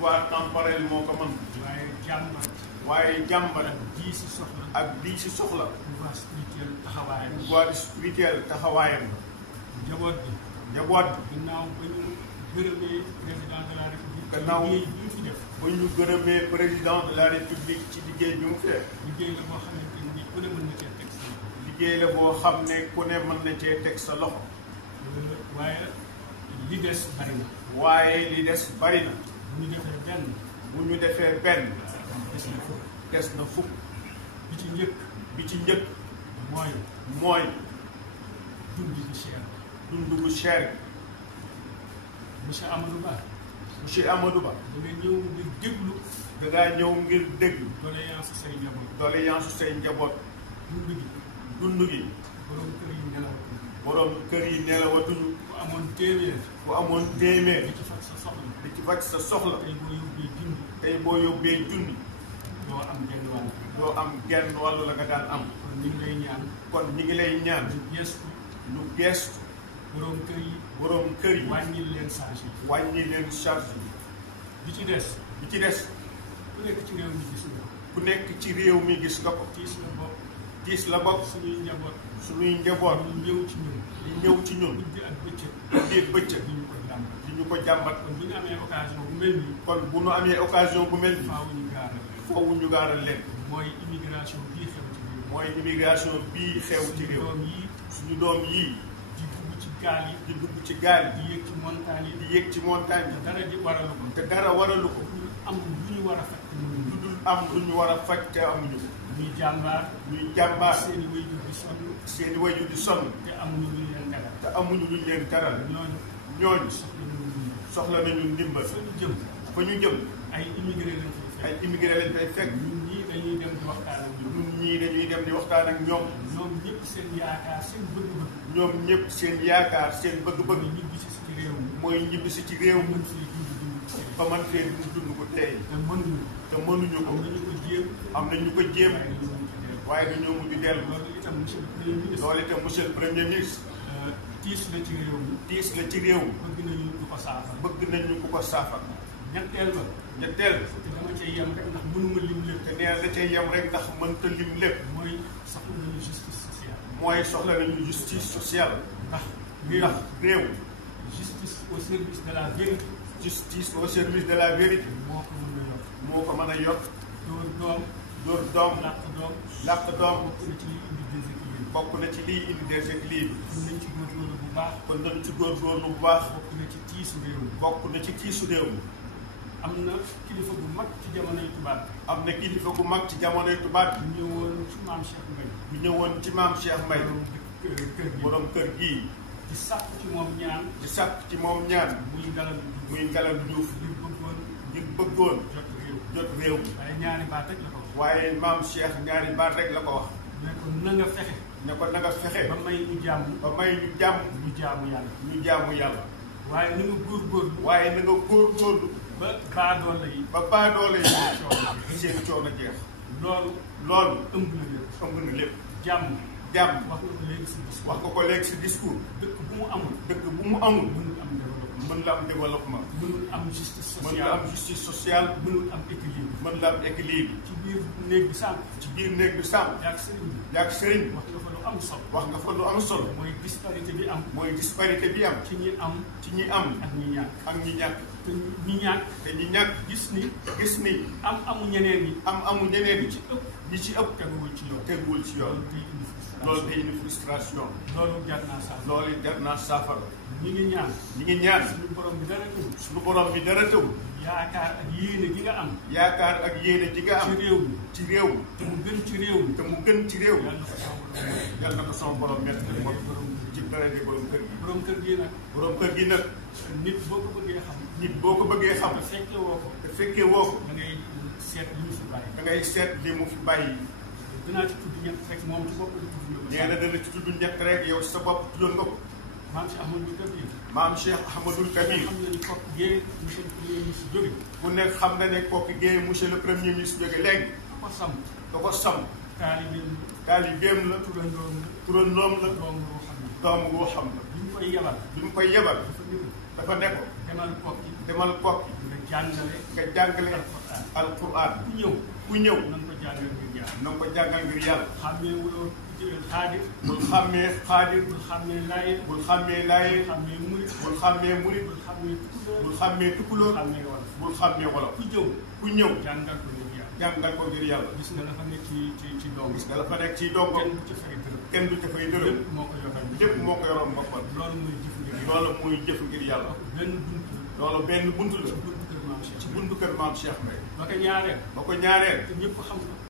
voie temporelle moo ko mën. waaye jàmbat. waaye jàmbat. ak di si soxla. ak di si soxla. pouvoir spirituel taxawaayam. pouvoir spirituel taxawaayam. njaboot bi. njaboot bi. gannaaw ba ñu gërëmee président de la république. gannaaw liggéey bi mu fi def. ba ñu gërëmee président de la république ci liggéey bi mu fi def. liggéey la boo xamante ni ku ne mën na cee teg sa loxo. liggéey la boo xam ne ku ne mën na cee teg sa loxo. waaye li des bari na. waaye li des bari na. bu ñu defee benn. bu ñu defee benn. des na fukk. des na fukk. bi ci njëkk. bi ci njëkk. mooy. dund bu cher. dund bu cher. monsieur Amadou Ba. monsieur Amadou Ba. da nga ñëw ngir déglu. da ngaa ñëw ngir déglu. doléance say njaboot. doléance say njaboot. dund gi. dund gi. borom kër yi nelawatuñu. borom kër yi nelawatuñu. ku amoon téeméer. ku amoon téeméer. di ci faj sa soxla. di ci faj sa soxla. tey boo yóbbee junni. tey boo yóbbee junni. doo am genn wàll. doo am genn wàllu la nga daan am. kon ñu ngi lay ñaan. kon ñu ngi lay ñaan. ñu gestu. ñu gestu. borom kër yi. borom kër yi. wàññil leen charge yi. wàññi leen charge yi. bi ci des. bi ci des. ku nekk ci réew mi gis nga. ku nekk ci réew mi gis nga ko. tiis la bopp. tiis la bopp. suñuy njaboot. suñuy njaboot. ñu ñëw ci ñun. di ñëw ci ñun. guddi ak bëccëg. guddi ak bëccëg. di ñu ko jàmbat. di ñu ko jàmbat. kon bu ñu amee occasion bu mel nii. kon bu nu amee occasion bu mel nii. faaw ñu gaaral. faaw ñu gaaral leen. mooy immigration bii xew ci réew. mooy immigration bii xew ci réew. doom yi. suñu doom yii. di dugg ci gaal yi. di dugg ci gaal yi. di yéeg ci montagne yi. di yéeg ci montagne te dara di waralu ko. te dara waralu ko. am lu ñu war a faj. lu dul am lu ñu war a faj te amuñu ko. ñuy jàmbaar. ñuy jàmbaar. seen i waajur di sonn. seen i waajur di sonn. te amuñu lu ñu leen teral. te amuñu lu ñu leen teral. ñooñu. ñooñu. soxla nañu ndimbal. fa ñu jëm. fa ñu jëm. ay immigré lañ fay fekk. ay immigré lañ fay fekk. ñun ñii dañuy dem di waxtaan ak ñoom. ñun ñii dañuy dem di waxtaan ak ñoom. ñoom ñëpp seen yaakaar seen bëgg-bëgg. ñoom ñëpp seen yaakaar seen bëgg-bëgg. mooy ñibbisi si ci réew mi. mooy ñibbisi ci réew mi. mën fii dund ba man fee dund ko tey. te mënuñu. te mënuñu ko. am nañu ko jéem. am na ñu ko jéem. waaye waaye dañoo mujj dellu. loolu itam monsieur le premier ministre. loolu itam monsieur le premier ministre. tiis la ci réew mi. tiis la ci réew mi. bëgg nañu ku ko saafara. bëgg nañu ku ko saafara. ñetteel ba. ñetteel. te dama cay yem rek ndax mënuma lim lépp. te nee na da cay yem rek ndax mënta lim lépp. mooy soxla nañu justice sociale. mooy soxla nañu justice sociale. ndax réew. justice au service de la vérité. justice au service de la vérité. moo ko mën a yokk. moo ko mën a yokk. dóor doom. dóor doom. làq doom. làq doom. bokk na ci liy indi déséquilibre. bokk na ci liy indi déséquilibre. kon nañ ci góorgóorlu bu baax. kon nañ ci góorgóorlu bu baax. bokk na ci tiisu réew mi. bokk na ci tiisu réew mi. am na kilifa bu mag ci jamonoy tubaab. am na kilifa bu mag ci jamonoy tubaab. ñu ñëwoon ci maam Cheikh Mbaye. ñu ñëwoon ci maam Cheikh Mbaye. kër gi borom kër gii. di sàkk ci moom ñaan. di sàkk ci moom ñaan. muy Ngalandou Diouf. muy Ngalandou Diouf. ngir bëggoon. jot réew mi. waaye ñaari baat rek la ko wax. waaye maam Cheikh ñaari baat rek la ko wax. ne ko na nga fexe. ne ko na nga fexe. ba may ñu jàmm. ba may ñu jàmm. ñu jaamu yàlla. ñu jaamu yàlla. waaye na nga góorgóorlu. waaye na nga góorgóorlu. ba baadoole yi. ba baadoole yi. seen coono jeex. loolu. loolu. ëmb na lépp. ëmb na lépp. jàmm. jàmm. wax nga ko léegi si discours. wax nga ko léegi si discours. dëkk bu mu amul. dëkk bu mu amul. mënul am développement. mën la am développement. mënul am justice sociale. mën la am justice sociale. mënul am équilibre. mën la am équilibre. ci biir néeg bi sànq. ci biir néeg bi sànq. yaag sëriñ bi. yaag sëriñ. wax nga fa lu am solo. wax nga fa lu am solo. mooy disparité bi am. mooy disparité bi am. ci ñi am. ci ñi am. ak ñi ñàkk. ak ñi ñàkk. te ñi ñàkk. te ñi ñàkk. gis ni. amu ñeneen ñi. amu ñeneen ñi. ci ëpp. ñi ci ëpp. teguwul ci yoon. teguwul ci yoon. loolu day indi frustration. loolu jar naa saafara. loolu jar naa saafara. ñi ngi ñaan. ñi ngi ñaan. suñu borom bi dara tëw. suñu borom bi dara tëw. yaakaar ak yéene gi nga am. yaakaar ak yéene ji nga am. ci réew mi. ci réew mi. te mu gën ci réew mi. te mu gën ci réew mi. yàlla yàlla na na ko sama borom ko sama borom métti na moom. ci dara di borom kër gi. borom kër gi nag. borom kër gi nag. nit boo ko bëggee xam. nit boo ko bëggee xam. te fekkee woo ko. te fekkee woo ko. da ngay seet li mu fi bàyyi. da ngay seet li mu fi bàyyi. dinaa ci tudd ñett rek moom ci bopp la tudd na ko. nee na dana ci tudd ñett rek yow sa bopp tuddoon nga ko. maam Cheikh Ahmadou Kabir. maam Cheikh Ahmadou Kabir. xam na ni kooku géej monsieur le premier ministre jóge. bu nekk xam na ne kooku géej monsieur le premier ministre jóge léegi. da ko sam. da ko sam. taalibeem la. turandoom la. turandoom la. doomu boo xam ne. doomu boo xam ne. bi mu koy yebal. bi mu koy yebal. dafa ne ko. demal kokki. demal kokki. nga jàngale. nga jàngale alquran. ku ñëw na nga ko jàngal ngir yàlla. na nga ko jàngal ngir yàlla. xàmmee wuloo xaadir. bul xàmmee xaadir. bul xàmmee laye. bul xàmmee laye. bul xàmmee murit. bul xàmmee murit. bul xàmmee tukulóor. bul xàmmee tukulóor. bul xàmmee wolof. bul xàmmee wolof. ku ñëw jàngal ko ngir yàlla. jàngal ko ngir yàlla. gis nga dafa nekk ci dong. gis nga dafa nekk ci dongo. kenn du ca fay dërëm. kenn du ca fay dërëm. lépp moo ko yoral. lépp moo ko yoroon boppam. loolu mooy jëf ngir yàlla. loolu muy jëf ngir yàlla. loolu benn buntu la. ci buntu kër maam Cheikh Mbaye. ba ko ñaareel. ba ko ñaareel. ñëpp xam ko.